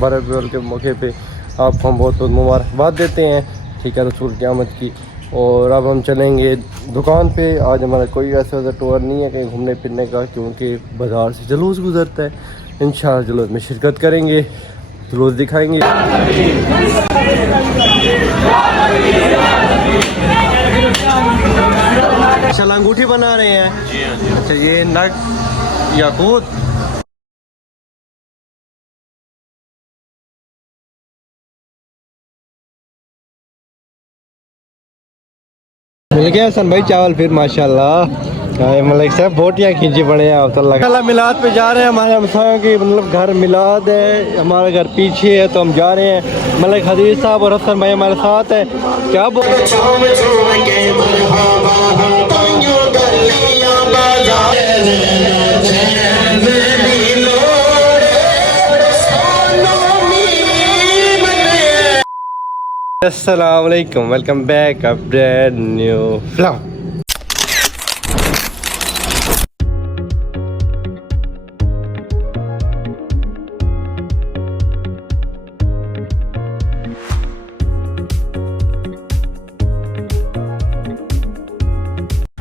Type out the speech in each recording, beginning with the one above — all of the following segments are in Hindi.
12 अप्रैल के मौके पे आपको हम बहुत बहुत मुबारकबाद देते हैं, ठीक है, रसूल क़यामत की। और अब हम चलेंगे दुकान पे। आज हमारा कोई ऐसा टूर नहीं है कहीं घूमने फिरने का, क्योंकि बाज़ार से जुलूस गुजरता है। इंशाअल्लाह जुलूस में शिरकत करेंगे, जुलूस दिखाएंगे। माशाल्लाह अंगूठी बना रहे हैं। अच्छा, ये नग याकूत मिल गया हसन भाई चावल फिर माशाल्लाह। मलिक साहब बोटियाँ खींची पड़े हैं आप तो लगा मिलाद पे जा रहे हैं। हमारे हमसायों की मतलब घर मिलाद है, हमारा घर पीछे है तो हम जा रहे हैं। मलिक हदीज साहब और हसन भाई हमारे साथ है। क्या बोल अस्सलाम वालेकुम, welcome back a brand new vlog.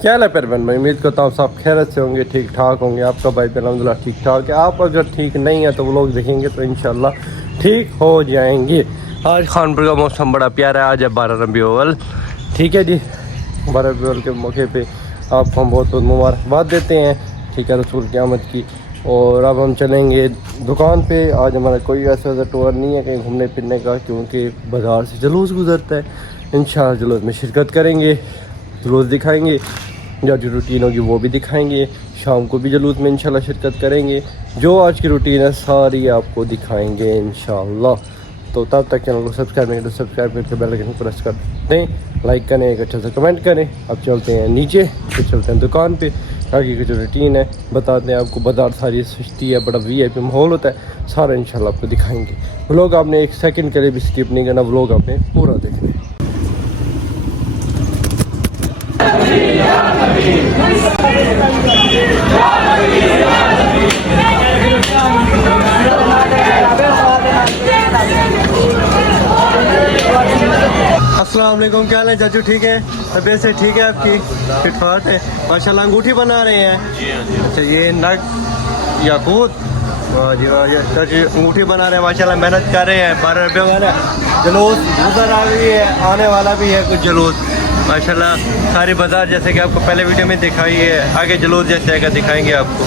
क्या हाल है परवीन भाई, उम्मीद करता हूँ सब खैरियत से होंगे, ठीक ठाक होंगे। आपका भाई अल्हम्दुलिल्लाह ठीक ठाक है। आप अगर ठीक नहीं है तो वो लोग देखेंगे तो इंशाल्लाह ठीक हो जाएंगे। आज खानपुर का मौसम बड़ा प्यारा है। आज है 12 रबीउल अव्वल, ठीक है जी। 12 रबीउल अव्वल के मौके पे आपको हम बहुत बहुत मुबारकबाद देते हैं, ठीक है, रसूल क़यामत की। और अब हम चलेंगे दुकान पे। आज हमारा कोई ऐसा टूर नहीं है कहीं घूमने फिरने का, क्योंकि बाज़ार से जुलूस गुजरता है। इंशाअल्लाह जुलूस में शिरकत करेंगे, जुलूस दिखाएंगे। जो जो रूटीन होगी वो भी दिखाएंगे। शाम को भी जुलूस में इंशाल्लाह शिरकत करेंगे। जो आज की रूटीन है सारी आपको दिखाएंगे इंशाल्लाह। तो तब तक चैनल को सब्सक्राइब नहीं तो सब्सक्राइब करके बेल आइकन प्रेस कर दें, लाइक करें, एक अच्छा सा कमेंट करें। अब चलते हैं नीचे, फिर चलते हैं दुकान पे। आगे की जो रूटीन है बताते हैं आपको। बाज़ार सारी सस्ती है, बड़ा VIP माहौल होता है, सारा इंशाल्लाह आपको दिखाएंगे। व्लॉग आपने एक सेकंड के लिए भी स्किप नहीं करना, व्लॉग आपने पूरा देखना है। अस्सलाम वालेकुम, क्या हाल है चाचू, ठीक है? तबीयत से ठीक है आपकी? फिट फाट है माशाल्लाह। अंगूठी बना रहे हैं। अच्छा, ये नग याकूत, वाह जी वाह चाचू, अंगूठी बना रहे हैं माशाल्लाह, मेहनत कर रहे हैं। 12 रुपये वाला जुलूस उधर आ रही है, आने वाला भी है कुछ जुलूस माशाल्लाह। सारी बाज़ार जैसे कि आपको पहले वीडियो में दिखाई है, आगे जुलूस जैसे आएगा दिखाएंगे आपको।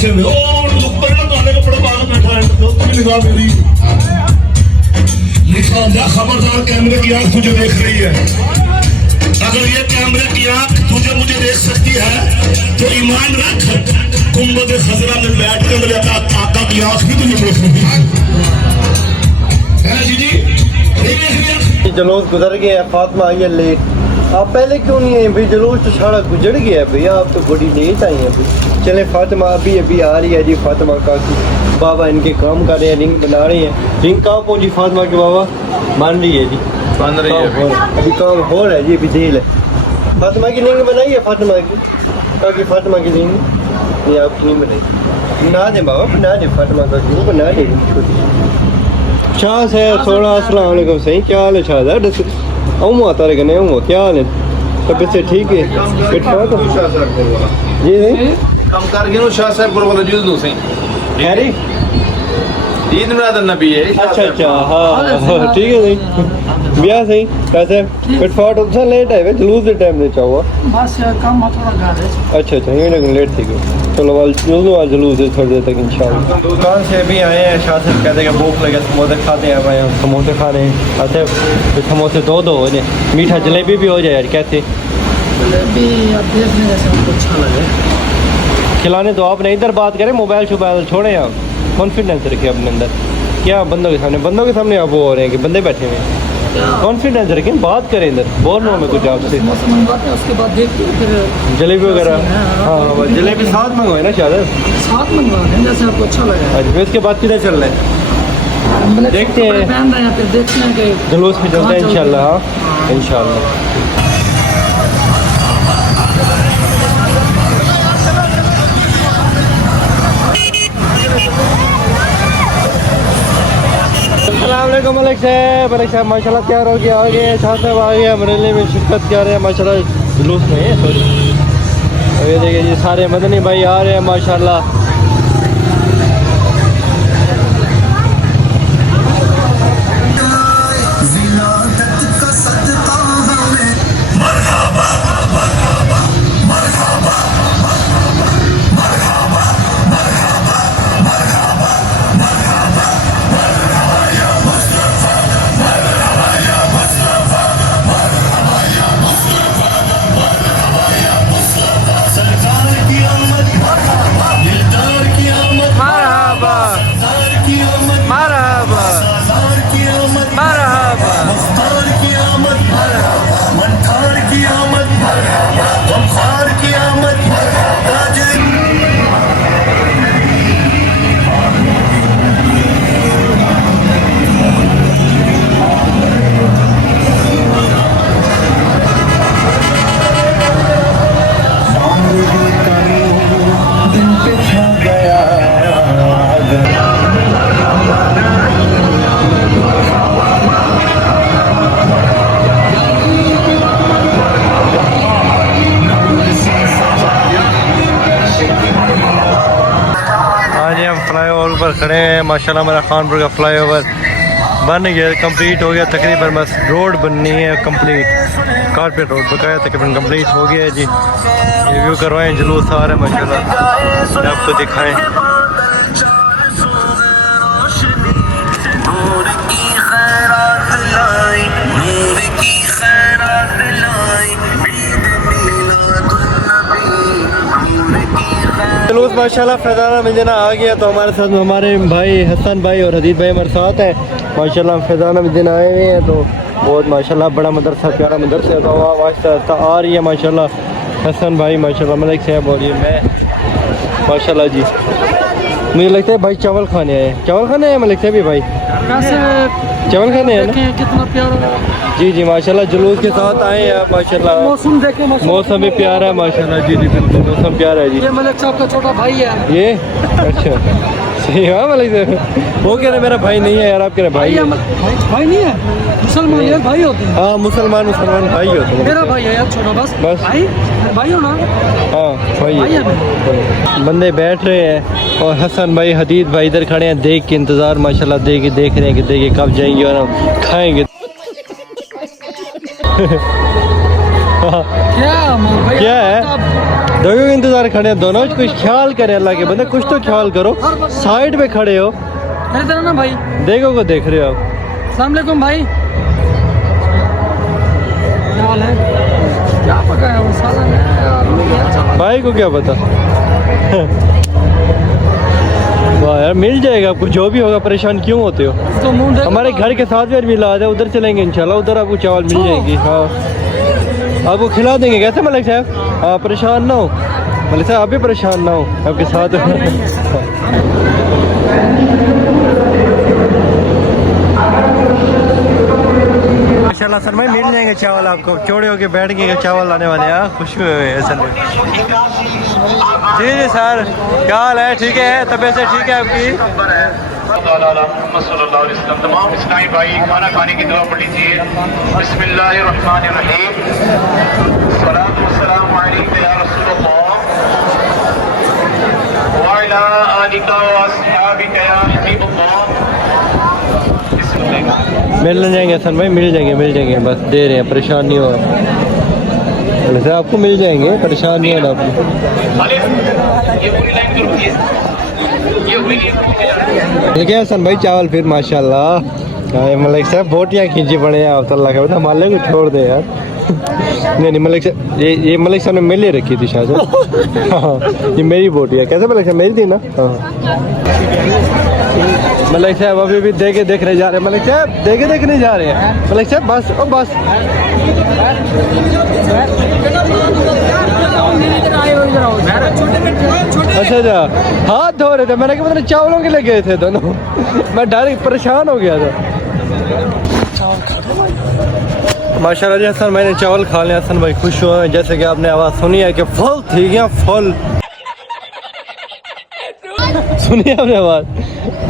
हादसे में और ऊपर ना गाने का बड़ा बाल बैठा है तो तुम्हें निगाह मेरी लिखा जा खबरदार कैमरे की आंख तुझे देख रही है अगर ये कैमरे की आंख तुझे मुझे देख सकती है तो ईमान रख गुंबद खजरा में बैठ कर मेरे आका की आंख भी तुझे देख रही है जी जी जलूस गुजर गया फातिमा आई है लेट आप पहले क्यों नहीं आए भाई जलूस तो सारा गुजर गया भैया आप तो बड़ी लेट आई हैं भाई चले फातिमा अभी आ रही है जी फातिमा काकी बाबा इनके काम कर रहे हैं रिंग बना रहे हैं रिंग कहाँ पहुंची फातिमा के बाबा मान रही है जी बन रही है अभी काम हो रहा है जी अभी देर है फातिमा की रिंग बनाई है फातिमा की काकी फातिमा की रिंग नहीं आपकी नहीं बनाई बना दे बाबा बना दे फातिमा काकी वो बना दे छोटी शाह से थोड़ा अस्सलाम वालेकुम सही क्या हाल है शाहज़ाद दस आता रहे कने क्या हाल है तबीयत से ठीक है फिट फाट जी नहीं कम कर गए नो शाह साहब को जूद दो सही हैरी ईद मिलाद नबी है अच्छा हाँ ठीक है सही ब्याह सही कैसे फिट फाट उतना लेट है जलूस के टाइम नहीं चाहुआ बस काम थोड़ा गा है अच्छा ये लेकिन लेट थी चलो वाल जलूस है थोड़ी देर तक इंशाल्लाह दुकान से अभी आए हैं शाह साहब कहते हैं भूख लगे समोसे खाते हैं भाई हम समोसे खा रहे हैं अच्छा फिर समोसे दो हो जाए मीठा जलेबी भी हो जाए यार कैसे जलेबी अब देखने जैसे हमको अच्छा लगे खिलाने तो आप नहीं इधर बात करें मोबाइल शोबाइल छोड़ें आप कॉन्फिडेंस रखें अपने अंदर क्या बंदों के सामने आप वो हो रहे हैं कि बंदे बैठे हुए हैं कॉन्फिडेंस रखें बात करें इधर बोल रहा हूँ मैं कुछ आपसे समोसा मंगवाते हैं उसके बाद देखते हैं फिर जलेबी वगैरह हाँ जलेबी साथ मंगवाए ना शायद साथ मंगवा दें जैसे आपको अच्छा लगे अच्छा फिर उसके बाद किधर चल रहे हैं देखते हैं पहन रहे हैं फिर देखते हैं कि जुलूस में चलते हैं इंशाल्लाह इंशाल्लाह अस्सलामुअलैकुम मलिक साहब माशाल्लाह तैयार हो गया आगे शाह साहब आ गए अमरेली में शिरकत कर रहे हैं माशाल्लाह जुलूस में सॉरी ये देखिए जी सारे मदनी भाई आ रहे हैं माशाल्लाह पर खड़े हैं माशाल्लाह हमारा खानपुर का फ्लाईओवर बन गया कंप्लीट हो गया तकरीबन बस रोड बननी है कंप्लीट कारपेट रोड बकाया तकरीबन कंप्लीट हो गया है जी रिव्यू करवाएं जुलूस आ रहा है माशाल्लाह आपको दिखाएं जुलूस माशाल्लाह फैज़ाना मदीना आ गया तो हमारे साथ हमारे भाई हसन भाई और हदीद भाई हमारे साथ हैं माशाल्लाह फैज़ाना मदीना आए हुए हैं तो बहुत माशाल्लाह बड़ा मदरसा प्यारा मदरसा तो आवाज़ आ रही है माशाल्लाह हसन भाई माशाल्लाह मलिक साहब और ये मैं माशाल्लाह जी मुझे लगता है भाई चावल खाने आए मलिक साहब भी भाई चावल खाने हैं ना कितना प्यारा जी जी माशाल्लाह जुलूस के साथ आए हैं माशाल्लाह मौसम देखे मौसम भी प्यारा है माशाल्लाह जी जी बिल्कुल मौसम प्यारा है जी ये मलिक साहब का छोटा भाई है ये अच्छा सही है मलिक साहब वो कह रहे मेरा भाई नहीं है यार आप कह रहे भाई है भाई नहीं है मुसलमान यार भाई होते हैं हाँ मुसलमान भाई होते हैं मेरा भाई है यार छोटा बस भाई हो ना हाँ भाई है बंदे बैठ रहे हैं और हसन भाई हदीद भाई इधर खड़े हैं देख के इंतज़ार माशाल्लाह देख रहे हैं कि देखिए कब जाएंगे और हम खाएंगे क्या है दोनों के इंतजार खड़े हैं दोनों, कुछ ख्याल करें अल्लाह के बंदे, कुछ तो ख्याल करो। साइड पे खड़े हो, इधर ना भाई। देखो को देख रहे हो आप। अस्सलाम वालेकुम भाई, क्या हाल है? क्या पकाया वो सालन है यार, भाई को क्या पता। वाह यार, मिल जाएगा आपको जो भी होगा, परेशान क्यों होते हो। तो मुंह देखो। हमारे घर के साथ भी मिलाद है, उधर चलेंगे इंशाल्लाह, उधर आपको चावल मिल जाएगी। हाँ आपको खिला देंगे, कैसे मलिक साहब? हाँ परेशान ना हो मलिक साहब, आप भी परेशान ना हो, आपके साथ माशाल्लाह सर भाई मिल जाएंगे चावल आपको, चौड़े होके बैठ के चावल लाने वाले हैं। खुश हुए हुए हैं सर भाई। जी जी सर, क्या हाल है? ठीक है, तबीयत से ठीक है आपकी? तमाम इस्लामी भाई खाना खाने की दुआ पढ़ लीजिए। बिस्मिल्लाहिर्रहमानिर्रहीम। सलातु वस्सलामु अलैका या रसूलल्लाह व अला आलिका व अस्हाबिका या हबीबल्लाह। मिल जाएंगे हसन भाई, मिल जाएंगे बस दे रहे हैं, परेशान नहीं हो। वैसे आपको मिल जाएंगे, परेशान नहीं होना आपको। ये पूरी लाइन तो रुकिए, ये हुई देखिए हसन भाई चावल फिर माशाल्लाह। मलिक साहब बोटियाँ खींची पड़े हैं आप, तो अल्लाह का माले को छोड़ दे यार। नहीं मलिक साहब, ये मलिक साहब ने मेरे लिए रखी थी शायद। हाँ ये मेरी बोटी है। कैसे मलिक साहब? मेरी थी ना। हाँ मलिक साहब अभी भी देखे देखने जा रहे हैं। मलिक साहब देखे देखने जा रहे हैं। मलिक साहब बस ओ बस। अच्छा अच्छा, हाथ धो रहे थे, मैंने कहा मतलब चावलों के लिए गए थे दोनों। मैं डायरेक्ट परेशान हो गया था। माशाल्लाह जी हसन मैंने चावल खा लिया। हसन भाई खुश हुए हैं, जैसे कि आपने आवाज़ सुनी है कि फल थी क्या फल। सुनिए आपने आवाज़,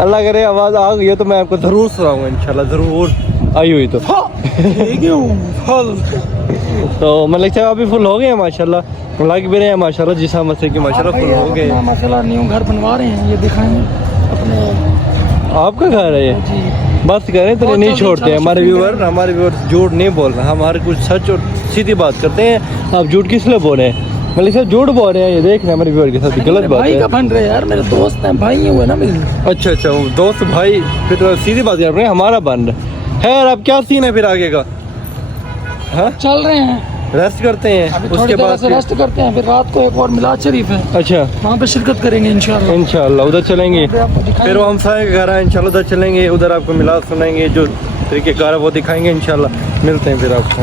अल्लाह करे आवाज़ आ गई है तो मैं आपको ज़रूर सुनाऊंगा इंशाल्लाह, ज़रूर आई हुई तो। फल तो मलिक साहब अभी फुल हो गए हैं माशाल्लाह, लग भी रहे हैं माशाल्लाह, जिस मसले की माशाल्लाह फुल हो गए। माशाल्लाह न्यू घर बनवा रहे हैं, ये दिखाएंगे अपने। आपका घर है ये? बस करें तो नहीं छोड़ते हैं हमारे व्यूवर झूठ नहीं बोल रहे, हम हर कुछ सच और सीधी बात करते हैं। आप झूठ किस लिए बोल रहे हैं? मलिक साहब झूठ बोल रहे हैं, ये देख रहे हैं हमारे व्यूवर के साथ गलत बात भाई है। का बन रहे यार, मेरे दोस्त हैं, भाई हुए ना मेरे। अच्छा अच्छा, वो दोस्त भाई, फिर तो सीधी बात कर रहे हैं, हमारा बन रहा है यार। अब क्या सीन है फिर आगे का? हाँ चल रहे हैं, रेस्ट करते हैं, अभी उसके थोड़ी देर बाद से रेस्ट करते हैं, फिर रात को एक और मिलाद शरीफ है, अच्छा वहाँ पे शिरकत करेंगे इंशाल्लाह। इंशाल्लाह उधर चलेंगे, फिर वो हम सारे के घर आए इंशाल्लाह, उधर चलेंगे, उधर आपको मिलाद सुनाएंगे, जो तरीक़ेकार है वो दिखाएंगे इंशाल्लाह। मिलते हैं फिर आपको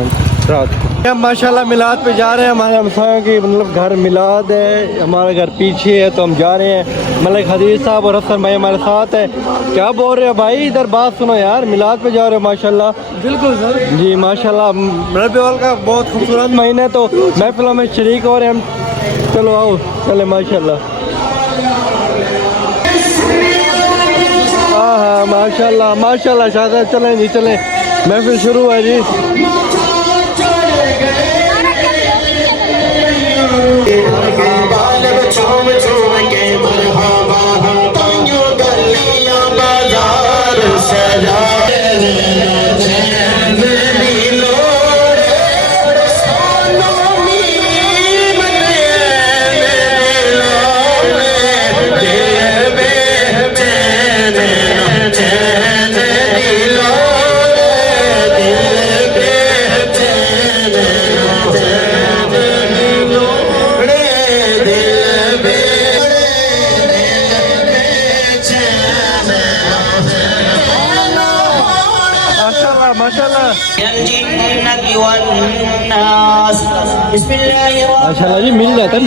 रात को। हम माशाल्लाह मिलाद पे जा रहे हैं, हमारे हमसायों की मतलब घर मिलाद है, हमारा घर पीछे है तो हम जा रहे हैं। मलिक हदीज साहब और हसन भाई हमारे साथ है। क्या बोल रहे हो भाई? इधर बात सुनो यार, मिलाद पे जा रहे हो माशाल्लाह। बिल्कुल सर जी माशाल्लाह, रबी अव्वल का बहुत खूबसूरत महीना है, तो महफिलों में शरीक हो रहे हैं हम। चलो आओ चले माशाल्लाह। हाँ हाँ माशाल्लाह माशाल्लाह, शायद चलें जी चलें, महफिल शुरू है जी। माशाल्लाह जी मिल जाता है।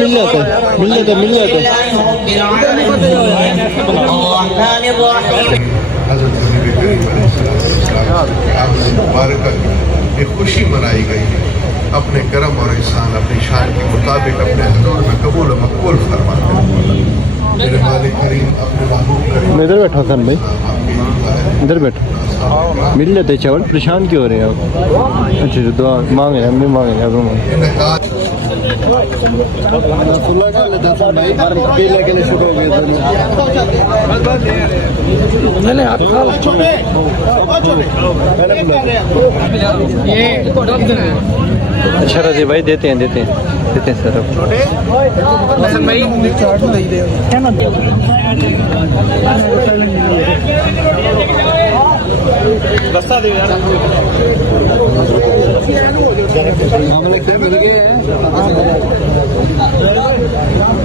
ये खुशी मनाई गई है, अपने करम और एहसान अपनी शान के मुताबिक अपने हुजूर में कबूल और मकबूल फरमाते हैं। मेरे मालिक करीम अपने महबूब करीम इधर बैठो हसन भाई, इधर बैठो, मिल जाते चावल, परेशान क्यों हो रहे हैं आप? अच्छा दुआ मांगे, हम भी मांगे, आप भी मांगे। अच्छा राजी भाई देते हैं कितने सर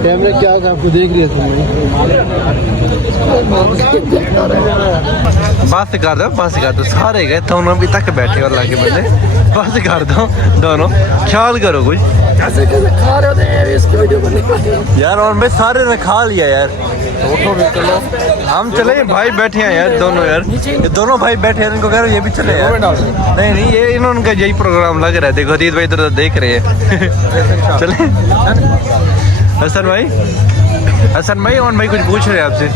कैमरे क्या आपको देख रही है बस कर दो सारे गए दोनों अभी तक बैठे और लाके बंदे बस कर दो दोनों ख्याल करो कुछ कैसे कैसे खा रहे होते हैं इसकी वीडियो बनने यार और मैं सारे ने खा लिया यार हम चले भाई बैठे हैं यार दोनों यार ये दोनों भाई बैठे हैं इनको कह रहे ये भी चले यार नहीं ये इन्होंने यही प्रोग्राम लग रहा है देखो अतीत भाई इधर देख रहे हैं चले हसन भाई और भाई कुछ पूछ रहे हैं आपसे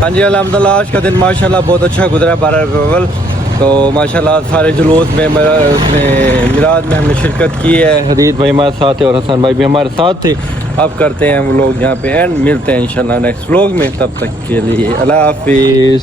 हाँ जी अल्हम्दुलिल्लाह आज का दिन माशाल्लाह बहुत अच्छा गुजरा 12 रबीउल तो माशाल्लाह सारे जुलूस में उसने मिलाद में हमने शिरकत की है हदीद भाई हमारे साथ थे और हसन भाई भी हमारे साथ थे अब करते हैं हम लोग यहाँ पे एंड मिलते हैं इंशाल्लाह नेक्स्ट व्लॉग में तब तक के लिए अल्लाह हाफिज़।